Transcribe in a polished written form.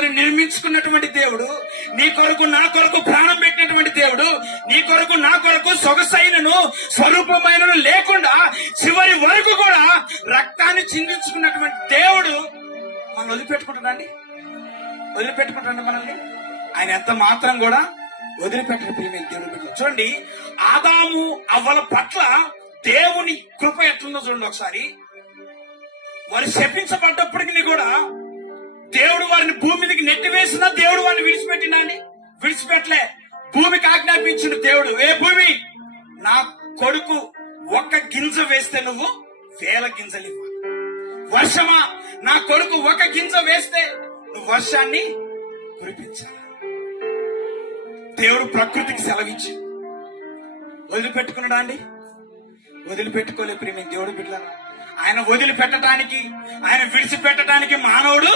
నీతోని నిర్మించుకున్నటువంటి దేవుడు, నీ కొరకు నా కొరకు ప్రాణం పెట్టినటువంటి దేవుడు, నీ కొరకు నా కొరకు సొగసైనను స్వరూపమైనను లేకుండా చివరి వరకు కూడా రక్తాన్ని చిందించుకున్నటువంటి దేవుడు మనం వదిలిపెట్టుకుంటాడండి? వదిలిపెట్టుకుంటాడు మనల్ని? ఆయన ఎంత మాత్రం కూడా వదిలిపెట్టడం ప్రియమైన దేవుడు బిడ్డలు. చూడండి, ఆదాము అవ్వల పట్ల దేవుని కృప ఎట్లుందో చూడండి ఒకసారి. వారు శపించబడ్డప్పటికీ కూడా దేవుడు వారిని భూమి మీదకి నెట్టివేసినా దేవుడు వారిని విడిచిపెట్టినాన్ని విడిచిపెట్టలే. భూమికి ఆజ్ఞాపించిన దేవుడు, ఏ భూమి, నా కొడుకు ఒక్క గింజ వేస్తే నువ్వు 1000 గింజలు ఇవ్వాలి. వర్షమా, నా కొడుకు ఒక గింజ వేస్తే నువ్వు వర్షాన్ని కురిపించాలి. దేవుడు ప్రకృతికి సెలవిచ్చి వదిలిపెట్టుకున్నాడా అండి? వదిలిపెట్టుకోలే ప్రియమైన దేవుడు బిడ్డలారా. ఆయన వదిలిపెట్టడానికి, ఆయన విడిచిపెట్టడానికి మానవుడు